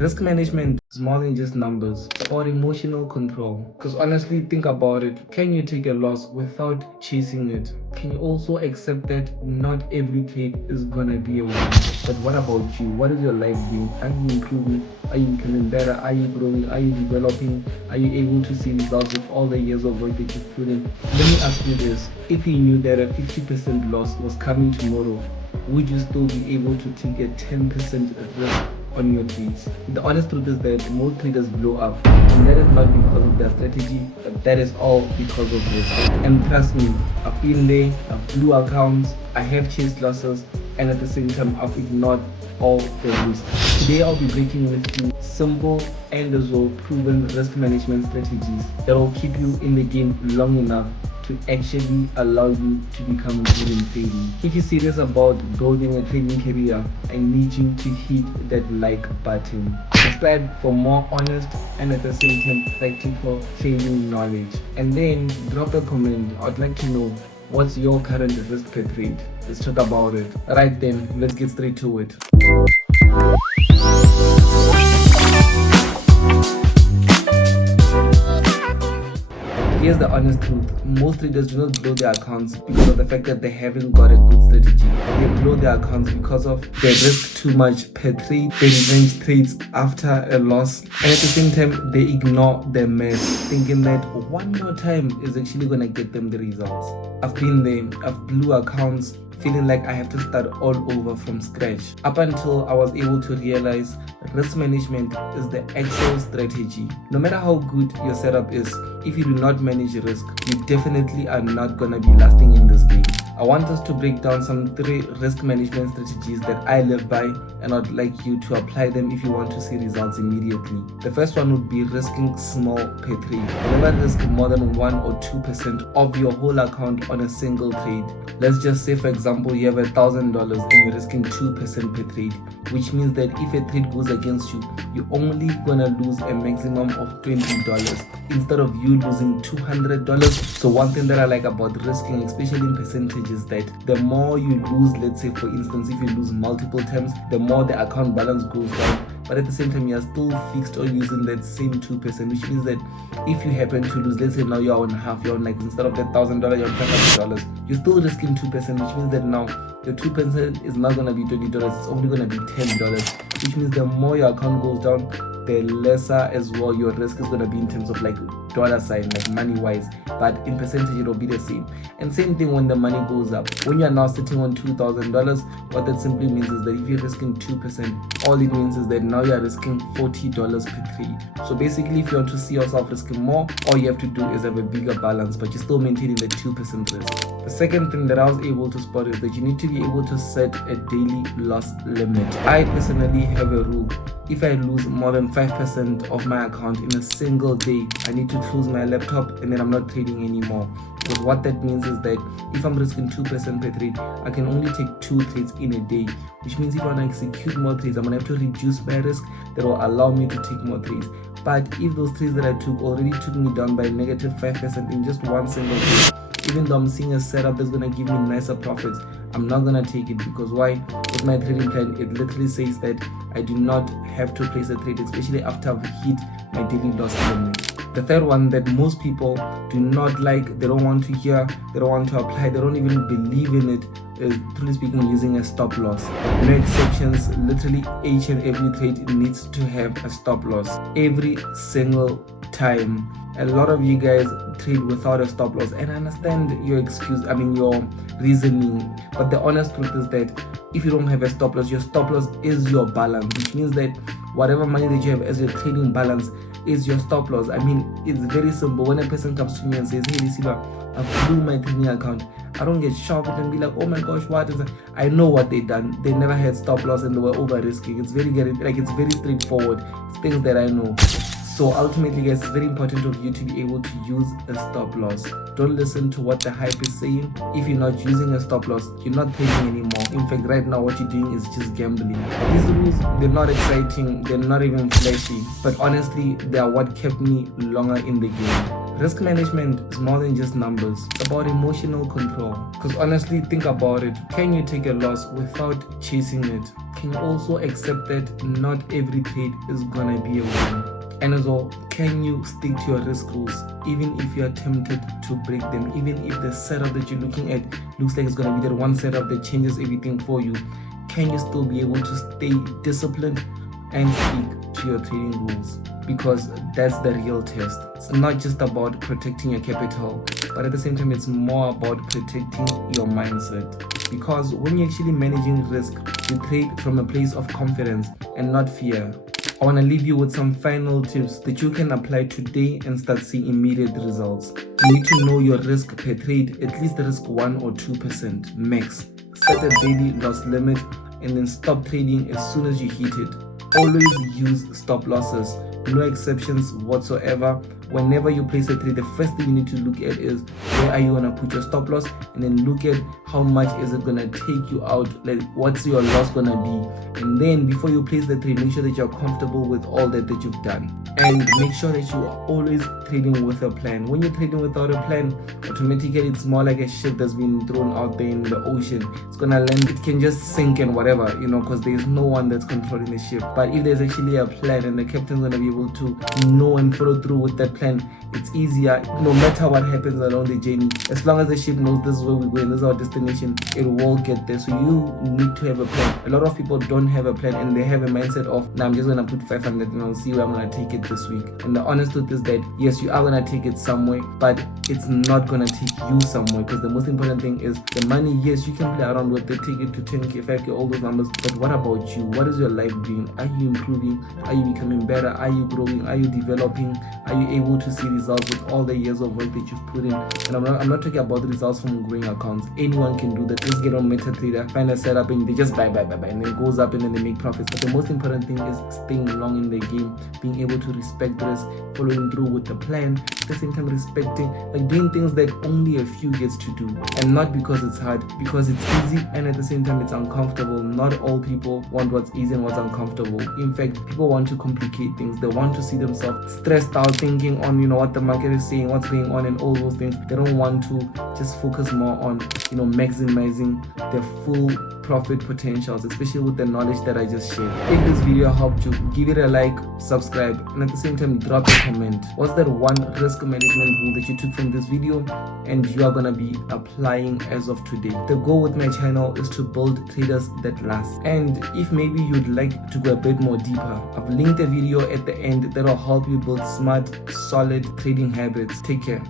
Risk management is more than just numbers or emotional control. Because honestly, think about it. Can you take a loss without chasing it? Can you also accept that not every trade is gonna be a win? But what about you? What is your life doing? Are you improving? Are you becoming better? Are you growing? Are you developing? Are you able to see results with all the years of work that you've put in? Let me ask you this. If you knew that a 50% loss was coming tomorrow, would you still be able to take a 10% risk on your trades? The honest truth is that most traders blow up, and that is not because of their strategy, but that is all because of risk. And trust me, I've been there, I've blew accounts, I have chased losses, and at the same time, I've ignored all the risks. Today, I'll be breaking with you simple and as well proven risk management strategies that will keep you in the game long enough to actually allow you to become good in trading. If you're serious about building a trading career, I need you to hit that like button. Subscribe for more honest and at the same time practical trading knowledge. And then drop a comment. I'd like to know what's your current risk per trade. Let's talk about it. Alright then, let's get straight to it. Here's the honest truth. Most traders do not blow their accounts because of the fact that they haven't got a good strategy. They blow their accounts because of they risk too much per trade. They revenge trades after a loss. And at the same time, they ignore their math, thinking that one more time is actually going to get them the results. I've been there. I've blew accounts feeling like I have to start all over from scratch. Up until I was able to realize risk management is the actual strategy. No matter how good your setup is, if you do not manage risk, you definitely are not gonna be lasting in this game. I want us to break down some 3 risk management strategies that I live by, and I'd like you to apply them if you want to see results immediately. The first one would be risking small per trade. Never risk more than 1 or 2% of your whole account on a single trade. Let's just say, for example, you have $1,000 and you're risking 2% per trade, which means that if a trade goes against you, you're only gonna lose a maximum of $20 instead of you losing $200. So one thing that I like about risking, especially in percentage, is that the more you lose, let's say for instance, if you lose multiple times, the more the account balance goes down. But at the same time, you are still fixed on using that same 2%, which means that if you happen to lose, let's say now you're on half, you're on like instead of that $1,000, you're on $500, you're still risking 2%, which means that now your 2% is not gonna be $20, it's only gonna be $10, which means the more your account goes down, the lesser as well your risk is going to be in terms of like dollar sign, like money wise, but in percentage it'll be the same. And same thing when the money goes up. When you're now sitting on $2,000, what that simply means is that if you're risking 2%, all it means is that now you're risking $40 per trade. So basically, if you want to see yourself risking more, all you have to do is have a bigger balance, but you're still maintaining the 2% risk. The second thing that I was able to spot is that you need to be able to set a daily loss limit. I personally have a rule. If I lose more than 5% of my account in a single day, I need to close my laptop and then I'm not trading anymore. Because what that means is that if I'm risking 2% per trade, I can only take 2 trades in a day, which means if I want to execute more trades, I'm going to have to reduce my risk. That will allow me to take more trades. But if those trades that I took already took me down by negative 5% in just one single trade, even though I'm seeing a setup that's going to give me nicer profits, I'm not going to take it. Because why? With my trading plan, it literally says that I do not have to place a trade, especially after I've hit my daily loss limit. The third one that most people do not like, they don't want to hear, they don't want to apply, they don't even believe in it, is truly speaking using a stop loss. No exceptions. Literally each and every trade needs to have a stop loss every single time. A lot of you guys trade without a stop loss, and I understand your your reasoning, but the honest truth is that if you don't have a stop loss, your stop loss is your balance, which means that whatever money that you have as your trading balance is your stop loss. It's very simple. When a person comes to me and says, "Hey Lesiba, I blew my trading account," I don't get shocked and be like, "Oh my gosh, what is that?" I know what they done. They never had stop loss and they were over risking. It's very straightforward. It's things that I know. So ultimately, guys, it's very important of you to be able to use a stop loss. Don't listen to what the hype is saying. If you're not using a stop loss, you're not trading anymore. In fact, right now what you're doing is just gambling. These rules, they're not exciting, they're not even flashy, but honestly, they are what kept me longer in the game. Risk management is more than just numbers. It's about emotional control. Because honestly, think about it. Can you take a loss without chasing it? Can you also accept that not every trade is gonna be a win? And as well, can you stick to your risk rules even if you are tempted to break them? Even if the setup that you're looking at looks like it's gonna be that one setup that changes everything for you, can you still be able to stay disciplined and stick to your trading rules? Because that's the real test. It's not just about protecting your capital, but at the same time, it's more about protecting your mindset. Because when you're actually managing risk, you trade from a place of confidence and not fear. I want to leave you with some final tips that you can apply today and start seeing immediate results. You need to know your risk per trade, at least risk 1 or 2% max. Set a daily loss limit and then stop trading as soon as you hit it. Always use stop losses, no exceptions whatsoever. Whenever you place a trade, the first thing you need to look at is where are you going to put your stop loss, and then look at how much is it going to take you out, like what's your loss going to be. And then before you place the trade, make sure that you're comfortable with all that you've done, and make sure that you are always trading with a plan. When you're trading without a plan, automatically it's more like a ship that's been thrown out there in the ocean. It's going to land, it can just sink and whatever, because there's no one that's controlling the ship. But if there's actually a plan and the captain's going to be able to know and follow through with that plan, it's easier no matter what happens along the journey. As long as the ship knows this is where we're going, this is our destination, it will get there. So you need to have a plan. A lot of people don't have a plan, and they have a mindset of, nah, I'm just gonna put 500 and I'll see where I'm gonna take it this week. And the honest truth is that yes, you are gonna take it somewhere, but it's not gonna take you somewhere. Because the most important thing is the money. Yes, you can play around with it, take it to 10k, 5k, all those numbers, but what about you? What is your life doing? Are you improving? Are you becoming better? Are you growing? Are you developing? Are you able to see results with all the years of work that you've put in? And I'm not talking about the results from growing accounts. Anyone can do that. Just get on MetaTrader, find a setup, and they just buy, and then it goes up, and then they make profits. But the most important thing is staying long in the game, being able to respect risk, following through with the plan, at the same time respecting, like doing things that only a few gets to do, and not because it's hard, because it's easy, and at the same time it's uncomfortable. Not all people want what's easy and what's uncomfortable. In fact, people want to complicate things. They want to see themselves stressed out, thinking on what the market is saying, what's going on, and all those things. They don't want to just focus more on maximizing their full profit potentials, especially with the knowledge that I just shared. If this video helped you, give it a like, subscribe, and at the same time drop a comment. What's that one risk management rule that you took from this video and you are gonna be applying as of today? The goal with my channel is to build traders that last. And if maybe you'd like to go a bit more deeper, I've linked a video at the end that will help you build smart, solid trading habits. Take care.